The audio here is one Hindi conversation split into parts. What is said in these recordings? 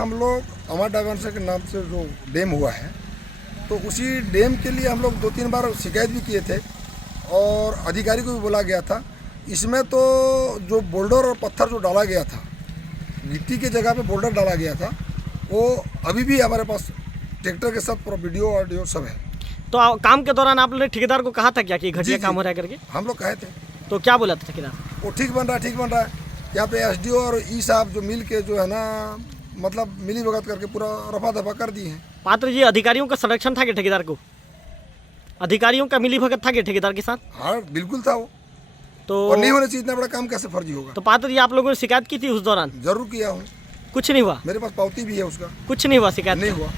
हम लोग अमर डायवर्सन के नाम से जो डैम हुआ है, तो उसी डैम के लिए हम लोग 2-3 बार शिकायत भी किए थे और अधिकारी को भी बोला गया था। इसमें तो जो बोल्डर और पत्थर जो डाला गया था, गिट्टी के जगह पे बोल्डर डाला गया था, वो अभी भी हमारे पास ट्रैक्टर के साथ पूरा वीडियो ऑडियो सब है। तो काम के दौरान आप लोगों ने ठेकेदार को कहा था क्या कि घटिया जी, काम हो रहा है करके? हम लोग कहे थे। तो क्या बोला था ठेकेदार? वो ठीक बन रहा है। यहाँ पे एसडीओ और ई साहब जो मिल के जो है ना, मतलब मिली भगत करके पूरा रफा दफा कर दिए हैं। पात्र जी, अधिकारियों का संरक्षण था क्या ठेकेदार को? अधिकारियों का मिली भगत था क्या ठेकेदार के साथ? हाँ, बिल्कुल था वो। तो और नहीं होना चाहिए, इतना बड़ा काम कैसे फर्जी होगा? तो पात्र जी, आप लोगों ने शिकायत की थी उस दौरान? जरूर किया हूँ। कुछ नहीं हुआ? मेरे पास पावती भी है उसका। कुछ नहीं हुआ? शिकायत नहीं हुआ।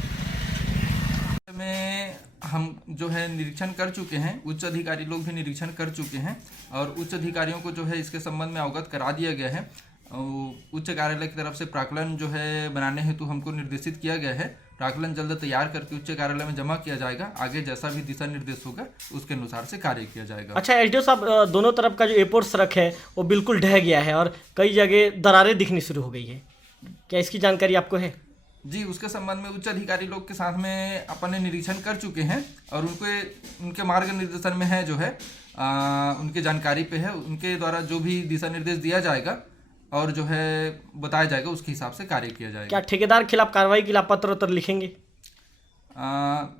में हम जो है निरीक्षण कर चुके हैं, उच्च अधिकारी लोग भी निरीक्षण कर चुके हैं और उच्च अधिकारियों को जो है इसके संबंध में अवगत करा दिया गया है। उच्च कार्यालय की तरफ से प्राक्कलन जो है बनाने हेतु हमको निर्देशित किया गया है। प्राक्कलन जल्द तैयार करके उच्च कार्यालय में जमा किया जाएगा। आगे जैसा भी दिशा निर्देश होगा उसके अनुसार से कार्य किया जाएगा। अच्छा एसडीओ साहब, दोनों तरफ का जो एयरपोर्ट सड़क है वो बिल्कुल ढह गया है और कई जगह दरारें दिखनी शुरू हो गई है, क्या इसकी जानकारी आपको है? जी, उसके संबंध में उच्च अधिकारी लोग के साथ में अपन निरीक्षण कर चुके हैं और उनके मार्ग निर्देशन में है जो है उनके जानकारी पे है। उनके द्वारा जो भी दिशा निर्देश दिया जाएगा और जो है बताया जाएगा उसके हिसाब से कार्य किया जाएगा। क्या ठेकेदार खिलाफ कार्रवाई के लिए पत्र उत्तर लिखेंगे?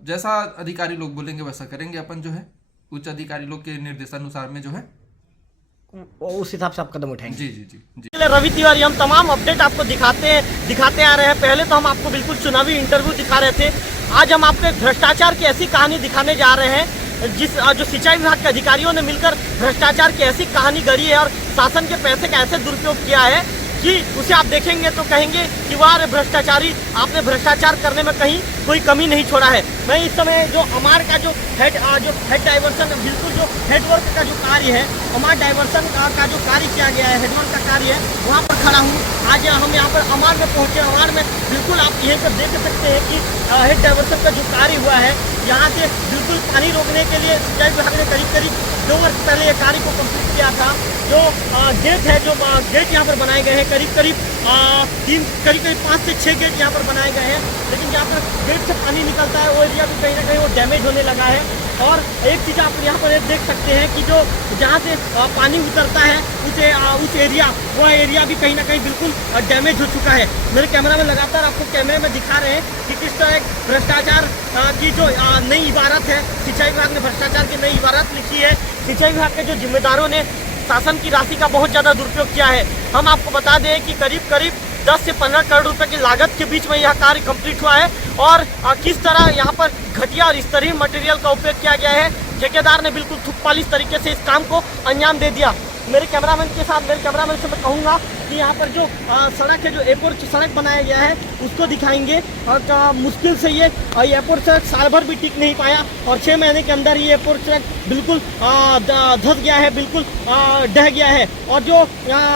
जैसा अधिकारी लोग बोलेंगे वैसा करेंगे अपन जो है, उच्च अधिकारी लोग के निर्देशानुसार में जो है उस हिसाब से आप कदम उठाएंगे? जी जी जी जी। रवि तिवारी, हम तमाम अपडेट आपको दिखाते आ रहे हैं। पहले तो हम आपको बिल्कुल चुनावी इंटरव्यू दिखा रहे थे, आज हम आपको एक भ्रष्टाचार की ऐसी कहानी दिखाने जा रहे हैं जो सिंचाई विभाग के अधिकारियों ने मिलकर भ्रष्टाचार की ऐसी कहानी गढ़ी है और शासन के पैसे का ऐसे दुरुपयोग किया है कि उसे आप देखेंगे तो कहेंगे कि वाह भ्रष्टाचारी, आपने भ्रष्टाचार करने में कहीं कोई कमी नहीं छोड़ा है। मैं इस समय जो अमार का जो हेड डाइवर्सन, बिल्कुल जो हेडवर्क का जो कार्य है, अमार डाइवर्सन का जो कार्य किया गया है, हेडवर्क का कार्य है, वहाँ पर खड़ा हूँ। आज हम यहाँ पर अमार में पहुँचे। अमार में बिल्कुल आप यहीं पर देख सकते हैं कि हेड डाइवर्सन का जो कार्य हुआ है, यहाँ से बिल्कुल पानी रोकने के लिए सिंचाई विभाग ने करीब 2 वर्ष पहले ये कार्य को कंप्लीट किया था। जो गेट है, जो गेट यहाँ पर बनाए गए हैं, करीब 5 से 6 गेट यहाँ पर बनाए गए हैं, लेकिन जहाँ पर गेट से पानी निकलता है वो एरिया भी कहीं ना कहीं वो डैमेज होने लगा है। और एक चीज़ आप यहाँ पर देख सकते हैं कि जो जहाँ से पानी उतरता है उस एरिया, वो एरिया भी कहीं ना कहीं बिल्कुल डैमेज हो चुका है। मेरे कैमरा में लगातार आपको कैमरे में दिखा रहे हैं कि किस तरह भ्रष्टाचार की जो नई इबारत है, सिंचाई विभाग ने भ्रष्टाचार की नई इबारत लिखी है। सिंचाई विभाग के जो जिम्मेदारों ने शासन की राशि का बहुत ज़्यादा दुरुपयोग किया है। हम आपको बता दें कि करीब 10 से 15 करोड़ रुपए की लागत के बीच में यह कार्य कंप्लीट हुआ है और किस तरह यहाँ पर घटिया और स्तरीय मटेरियल का उपयोग किया गया है। ठेकेदार ने बिल्कुल थुकपालिश तरीके से इस काम को अंजाम दे दिया। मेरे कैमरामैन से मैं कहूँगा कि यहाँ पर जो सड़क है, जो एयरपोर्ट सड़क बनाया गया है, उसको दिखाएंगे। और मुश्किल से ये एयरपोर्ट सड़क साल भर भी टिक नहीं पाया और 6 महीने के अंदर ये एयरपोर्ट सड़क बिल्कुल धंस गया है, बिल्कुल ढह गया है। और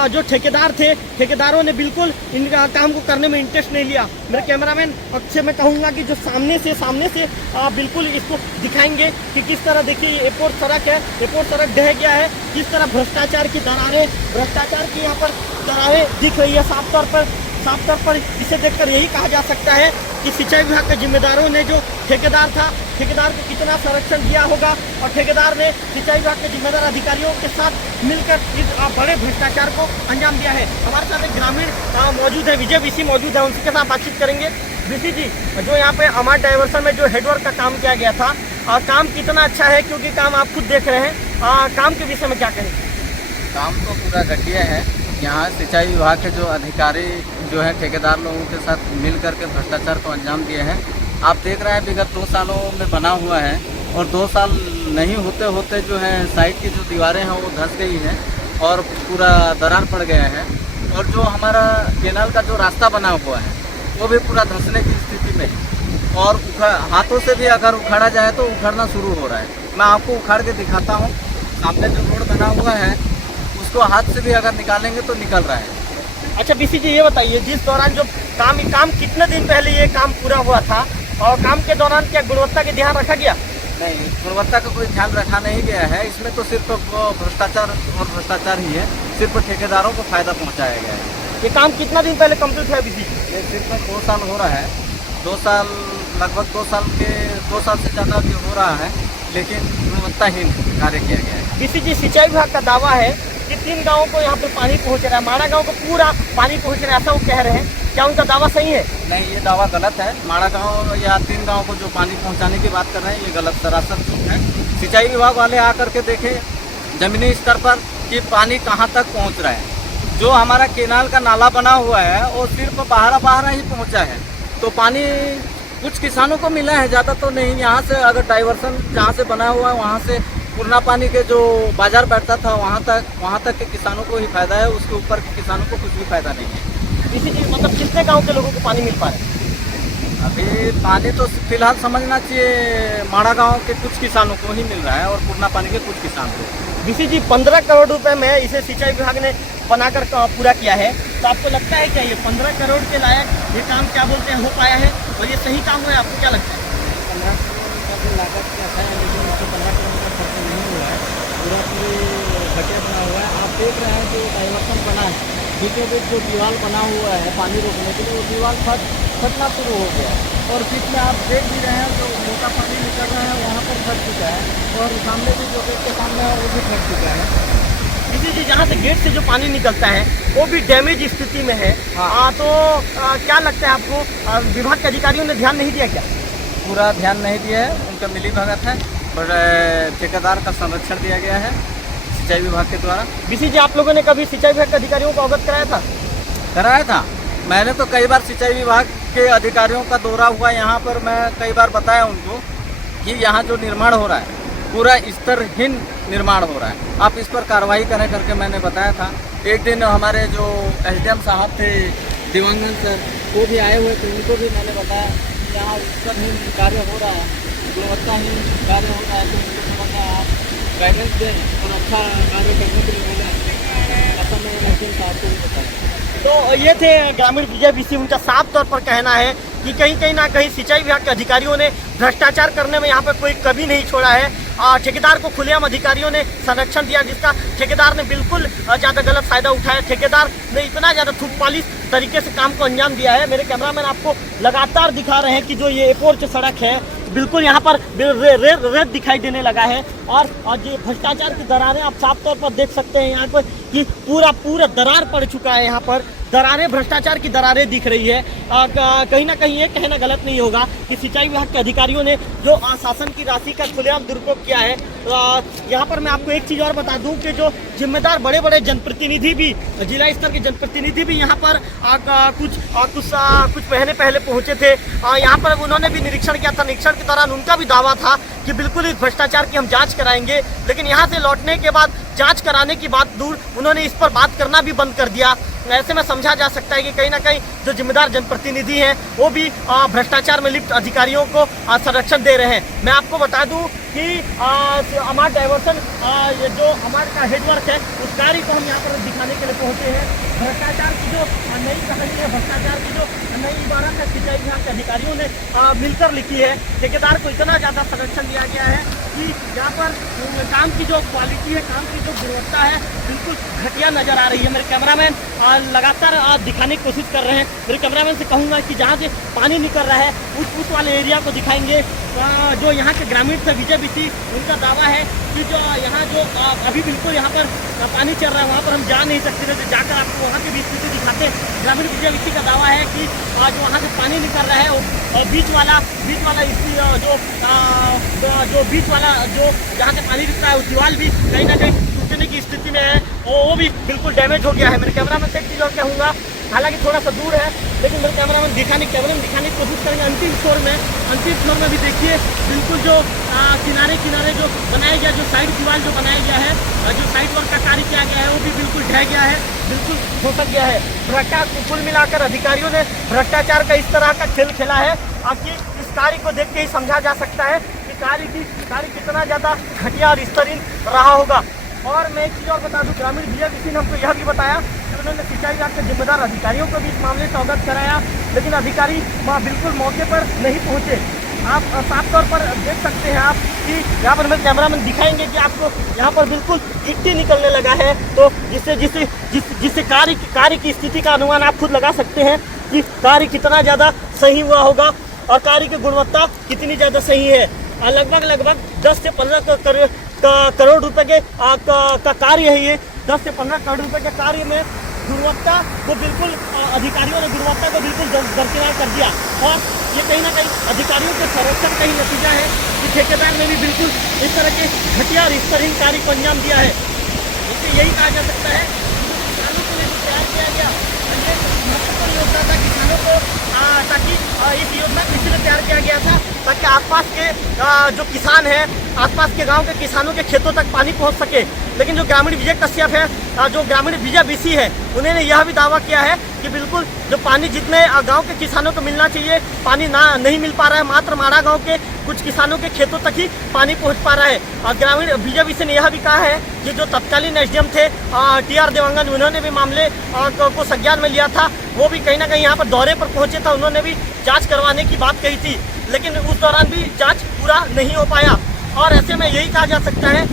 जो ठेकेदार थे, ठेकेदारों ने बिल्कुल इन काम को करने में इंटरेस्ट नहीं लिया। मेरे कैमरामैन से मैं कहूँगा कि जो सामने से बिल्कुल इसको दिखाएंगे कि किस तरह, देखिए ये एयरपोर्ट सड़क है, एयरपोर्ट सड़क ढह गया है, किस तरह भ्रष्टाचार की दरारें, भ्रष्टाचार की यहाँ पर दरारें दिख रही है साफ तौर पर। इसे देखकर यही कहा जा सकता है कि सिंचाई विभाग के जिम्मेदारों ने, जो ठेकेदार था, ठेकेदार को कितना संरक्षण दिया होगा और ठेकेदार ने सिंचाई विभाग के जिम्मेदार अधिकारियों के साथ मिलकर इस बड़े भ्रष्टाचार को अंजाम दिया है। हमारे साथ एक ग्रामीण मौजूद है, विजय विसी मौजूद है, उनके साथ बातचीत करेंगे। विसी जी, जो यहाँ पे अमार डाइवर्सन में जो हेडवर्क का काम किया गया था, काम कितना अच्छा है, क्योंकि काम आप खुद देख रहे हैं, काम के विषय में क्या कहेंगे? काम तो पूरा घटिया है। यहाँ सिंचाई विभाग के जो अधिकारी जो है ठेकेदार लोगों के साथ मिल करके भ्रष्टाचार को अंजाम दिए हैं। आप देख रहे हैं विगत 2 सालों में बना हुआ है और 2 साल नहीं होते जो है साइड की जो दीवारें हैं वो धंस गई हैं और पूरा दरार पड़ गया है। और जो हमारा केनाल का जो रास्ता बना हुआ है वो भी पूरा धंसने की स्थिति में है और हाथों से भी अगर उखाड़ा जाए तो उखड़ना शुरू हो रहा है। मैं आपको उखाड़ के दिखाता हूँ। सामने जो रोड बना हुआ है उसको हाथ से भी अगर निकालेंगे तो निकल रहा है। अच्छा बीसी जी, ये बताइए, जिस दौरान जो काम कितने दिन पहले ये काम पूरा हुआ था और काम के दौरान क्या गुणवत्ता का ध्यान रखा गया? नहीं, गुणवत्ता का कोई ध्यान रखा नहीं गया है। इसमें तो सिर्फ भ्रष्टाचार ही है, सिर्फ ठेकेदारों को फायदा पहुंचाया गया है। ये काम कितना दिन पहले कंप्लीट हुआ बीसी जी? ये सिर्फ 2 साल हो रहा है, 2 साल लगभग 2 साल से ज़्यादा भी हो रहा है, लेकिन गुणवत्ताहीन कार्य किया गया है। बीसी जी, सिंचाई विभाग का दावा है कि 3 गाँव को यहाँ पे पानी पहुँच रहा है, माड़ा गाँव को पूरा पानी पहुँच रहा है, ऐसा वो कह रहे हैं। क्या उनका दावा सही है? नहीं, ये दावा गलत है। माड़ा गांव या 3 गांव को जो पानी पहुंचाने की बात कर रहे हैं, ये गलत सरासर झूठ है। सिंचाई विभाग वाले आकर के देखें जमीनी स्तर पर कि पानी कहां तक पहुंच रहा है। जो हमारा केनाल का नाला बना हुआ है वो सिर्फ बाहर ही पहुंचा है, तो पानी कुछ किसानों को मिला है, ज़्यादा तो नहीं। यहाँ से अगर डाइवर्सन जहाँ से बना हुआ है वहाँ से पुरना पानी के जो बाजार बैठता था वहाँ तक के किसानों को ही फायदा है, उसके ऊपर के किसानों को कुछ भी फायदा नहीं है। बीसी जी, मतलब कितने गाँव के लोगों को पानी मिल पा रहा है? अभी पानी तो फिलहाल समझना चाहिए माड़ा गांव के कुछ किसानों को ही मिल रहा है और पुरना पानी के कुछ किसान को। बीसी जी, 15 करोड़ रुपए में इसे सिंचाई विभाग ने बनाकर पूरा किया है, तो आपको लगता है क्या ये 15 करोड़ के लायक ये काम क्या बोलते हैं हो पाया है और ये सही काम हुआ है? आपको क्या लगता है? 15 करोड़ का जो लागत क्या था, लेकिन उसको 15 करोड़ का खर्च नहीं हुआ है, पूरी घटिया बना हुआ है। आप देख रहे हैं जो डाइवर्सन बना है, बीचों बीच जो दीवार बना हुआ है पानी रोकने के लिए, वो दीवार फटना शुरू हो गया है और बीच में आप देख भी रहे हैं जो मोटा पानी निकल रहा है वहाँ पर फट चुका है और सामने भी जो गेट के सामने है वो भी फट चुका है। बीसी जी, जहाँ से गेट से जो पानी निकलता है वो भी डैमेज स्थिति में है। हाँ। तो क्या लगता है आपको, विभाग के अधिकारियों ने ध्यान नहीं दिया क्या? पूरा ध्यान नहीं दिया है, उनका मिलीभगत है और ठेकेदार का संरक्षण दिया गया है सिंचाई विभाग के द्वारा। बीसी जी, आप लोगों ने कभी सिंचाई विभाग के अधिकारियों को अवगत कराया था? मैंने तो कई बार सिंचाई विभाग के अधिकारियों का दौरा हुआ यहाँ पर, मैं कई बार बताया उनको कि यहाँ जो निर्माण हो रहा है पूरा स्तरहीन निर्माण हो रहा है, आप इस पर कार्रवाई करें करके मैंने बताया था। एक दिन हमारे जो SDM साहब थे दिवंगन सर, वो भी आए हुए थे, उनको भी मैंने बताया कि यहाँ स्तरहीन कार्य हो रहा है, गुणवत्ताहीन कार्य हो रहा है, तो उनको समझना आप गाइडेंस दें और अच्छा कार्य करने के लिए बोलें, ऐसा मैंने SDM साहब को भी बताया। तो ये थे ग्रामीण विजय बीसी, उनका साफ तौर पर कहना है कि कहीं ना कहीं सिंचाई विभाग के अधिकारियों ने भ्रष्टाचार करने में यहाँ पर कोई कमी नहीं छोड़ा है। ठेकेदार को खुलेआम अधिकारियों ने संरक्षण दिया, जिसका ठेकेदार ने बिल्कुल ज़्यादा गलत फायदा उठाया। ठेकेदार ने इतना ज़्यादा थूक-पालिश तरीके से काम को अंजाम दिया है। मेरे कैमरामैन आपको लगातार दिखा रहे हैं कि जो ये एयरपोर्ट सड़क है बिल्कुल यहाँ पर रेत दिखाई देने लगा है और ये भ्रष्टाचार की दरारें आप साफ तौर पर देख सकते हैं यहाँ पर कि पूरा दरार पड़ चुका है। यहाँ पर दरारें, भ्रष्टाचार की दरारें दिख रही है। कहीं ना कहीं ये कहना गलत नहीं होगा कि सिंचाई विभाग के अधिकारियों ने जो शासन की राशि का खुलेआम दुरुपयोग किया है। यहाँ पर मैं आपको एक चीज़ और बता दूं कि जो जिम्मेदार बड़े बड़े जनप्रतिनिधि भी, जिला स्तर के जनप्रतिनिधि भी यहाँ पर कुछ महीने पहले पहुँचे थे। यहाँ पर उन्होंने भी निरीक्षण किया था। निरीक्षण के दौरान उनका भी दावा था कि बिल्कुल इस भ्रष्टाचार की हम जाँच कराएंगे, लेकिन यहाँ से लौटने के बाद जांच कराने की बात दूर, उन्होंने इस पर बात करना भी बंद कर दिया। ऐसे में समझा जा सकता है कि कहीं ना कहीं जो जिम्मेदार जनप्रतिनिधि हैं वो भी भ्रष्टाचार में लिप्त अधिकारियों को संरक्षण दे रहे हैं। मैं आपको बता दूं कि हमारा डाइवर्सन जो हमारा हेडवर्क है उस गाड़ी को हम यहाँ पर दिखाने के लिए पहुँचे हैं। भ्रष्टाचार की जो नई कहानी है, भ्रष्टाचार की जो नई इबारत है, सिंचाई विभाग के अधिकारियों ने मिलकर लिखी है। ठेकेदार को इतना ज़्यादा संरक्षण दिया गया है कि यहाँ पर काम की जो क्वालिटी है, काम की जो गुणवत्ता है, बिल्कुल घटिया नज़र आ रही है। मेरे कैमरामैन लगातार दिखाने की कोशिश कर रहे हैं। मेरे कैमरामैन से कहूँगा कि जहाँ से पानी निकल रहा है उस वाले एरिया को दिखाएंगे। जो यहाँ के ग्रामीण थे विजय बीसी, उनका दावा है कि जो यहाँ जो अभी बिल्कुल यहाँ पर पानी चल रहा है वहाँ पर हम जा नहीं सकते थे, जाकर आपको वहाँ की भी स्थिति दिखाते हैं। ग्रामीण विजय बीसी का दावा है कि जो वहाँ से पानी निकल रहा है और बीच वाला जो जहाँ से पानी निकल रहा है उस दीवार भी कहीं ना कहीं टूटने की स्थिति में है, वो भी बिल्कुल डैमेज हो गया है। मेरे कैमरामैन से एक चीज़ और कहूँगा, हालांकि थोड़ा सा दूर है लेकिन मेरे कैमरामैन दिखाने की कोशिश करेंगे। अंतिम फ्लोर में भी देखिए बिल्कुल जो किनारे जो बनाया गया, जो साइड दीवार जो बनाया गया है, जो साइड वर्क का कार्य किया गया है वो भी बिल्कुल ढह गया है, बिल्कुल धोसक गया है। भ्रष्टाचार कुल मिलाकर अधिकारियों ने भ्रष्टाचार का इस तरह का खेल खेला है कि इस कार्य को देख के ही समझा जा सकता है कि कार्य कितना ज़्यादा घटिया और स्तरीन रहा होगा। और मैं एक चीज़ और बता दूं, ग्रामीण विजय बीसी ने हमको यह भी बताया कि उन्होंने सिंचाई विभाग के जिम्मेदार अधिकारियों को भी इस मामले से अवगत कराया, लेकिन अधिकारी बिल्कुल मौके पर नहीं पहुंचे। आप साफ तौर पर देख सकते हैं आप कि यहाँ पर हमें कैमरामैन दिखाएंगे कि आपको यहाँ पर बिल्कुल गिट्टी निकलने लगा है। तो जिससे कार्य की स्थिति का अनुमान आप खुद लगा सकते हैं कि कार्य कितना ज़्यादा सही हुआ होगा और कार्य की गुणवत्ता कितनी ज़्यादा सही है। लगभग 10 से 15 करोड़ रुपए के का कार्य है ये। 10 से 15 करोड़ रुपए के कार्य में गुणवत्ता को बिल्कुल अधिकारियों ने गुणवत्ता को बिल्कुल दरकिनार कर दिया और ये कहीं ना कहीं अधिकारियों के संरक्षण का ही नतीजा है कि ठेकेदार ने भी बिल्कुल इस तरह के घटिया और स्तरहीन कार्य को अंजाम दिया है। इससे यही कहा जा सकता है कि किसानों के लिए तैयार किया गया ये महत्वपूर्ण योजना था किसानों को, ताकि इस योजना को इसलिए तैयार किया गया था ताकि आसपास के जो किसान हैं, आसपास के गांव के किसानों के खेतों तक पानी पहुंच सके। लेकिन जो ग्रामीण विजय कश्यप है, जो ग्रामीण विजय बीसी है, उन्होंने यह भी दावा किया है कि बिल्कुल जो पानी जितने गांव के किसानों को मिलना चाहिए पानी नहीं मिल पा रहा है। मात्र माड़ा गांव के कुछ किसानों के खेतों तक ही पानी पहुंच पा रहा है। और ग्रामीण विजय बीसी ने यह भी कहा है कि जो तत्कालीन एसडीएम थे TR देवांगन, उन्होंने भी मामले को संज्ञान में लिया था। वो भी कहीं ना कहीं यहाँ पर दौरे पर पहुंचे था, उन्होंने भी जाँच करवाने की बात कही थी, लेकिन उस दौरान भी जाँच पूरा नहीं हो पाया। और ऐसे में यही कहा जा सकता है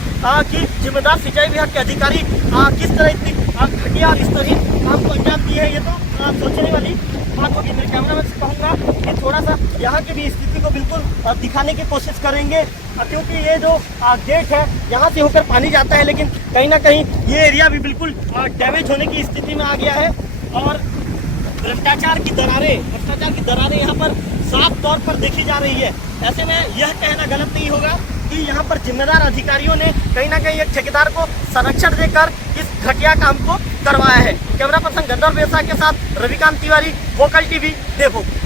कि जिम्मेदार सिंचाई विभाग के अधिकारी किस तरह इतनी घटिया और स्तरहीन काम को अंजाम दिए है, ये तो सोचने वाली बात होगी। मेरे कैमरामैन से कहूँगा कि थोड़ा सा यहाँ की भी स्थिति को बिल्कुल दिखाने की कोशिश करेंगे, क्योंकि ये जो गेट है यहाँ से होकर पानी जाता है, लेकिन कहीं ना कहीं ये एरिया भी बिल्कुल डैमेज होने की स्थिति में आ गया है। और भ्रष्टाचार की दरारें यहाँ पर साफ तौर पर देखी जा रही है। ऐसे में यह कहना गलत नहीं होगा कि यहाँ पर जिम्मेदार अधिकारियों ने कहीं ना कहीं एक ठेकेदार को संरक्षण देकर इस घटिया काम को करवाया है। कैमरा पर्सन गंधर्व बेसा के साथ रविकांत तिवारी, वोकल टीवी, देवभोग।